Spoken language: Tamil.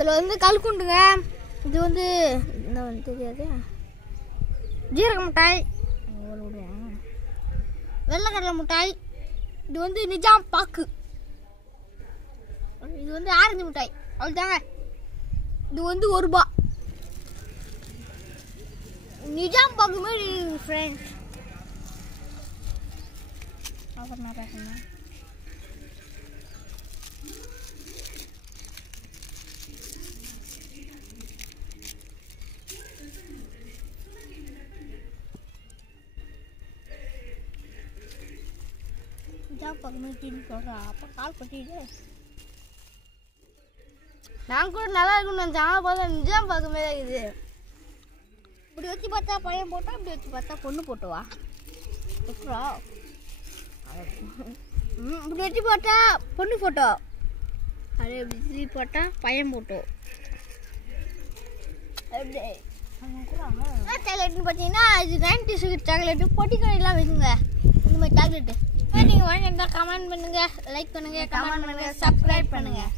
இதில் வந்து கல்குண்டுங்க. இது வந்து என்ன வந்து தெரியாது. ஜீரக மிட்டாய், வெள்ளைக்கடலை மிட்டாய். இது வந்து நிஜாம் பாக்கு. இது வந்து ஆரஞ்சு மிட்டாய். அவ்வளோதாங்க. இது வந்து ₹1. நிஜாம் பாக்கு மாதிரி ஃப்ரெண்ட்ஸ். அப்புறம் நான் பேசுகிறேன். நிஜாம் பாக்கு மாதிரி சொல்கிறா. அப்போ கால் கட்டிட்டு நான் கூட நல்லா இருக்குன்னு நினச்சேன். பார்த்தா நிஜாம் பாக்கு மாதிரி இருக்குது. இப்படி வச்சு பார்த்தா பையன் போட்டா, இப்படி வச்சு பார்த்தா பொண்ணு போட்டுவா. எப்படா இப்படி வச்சு பார்த்தா பொண்ணு போட்டோ, அதே இப்படி போட்டா பையன் போட்டோ. எப்படி சாக்லேட்னு பார்த்தீங்கன்னா இது 90s சாக்லேட்டு. பொட்டி கடையெல்லாம் வைக்குங்க இந்த மாதிரி சாக்லேட்டு. நீங்கள் வாங்கியிருந்தா கமெண்ட் பண்ணுங்கள், லைக் பண்ணுங்கள், கமெண்ட் பண்ணுங்கள், சப்ஸ்கிரைப் பண்ணுங்கள்.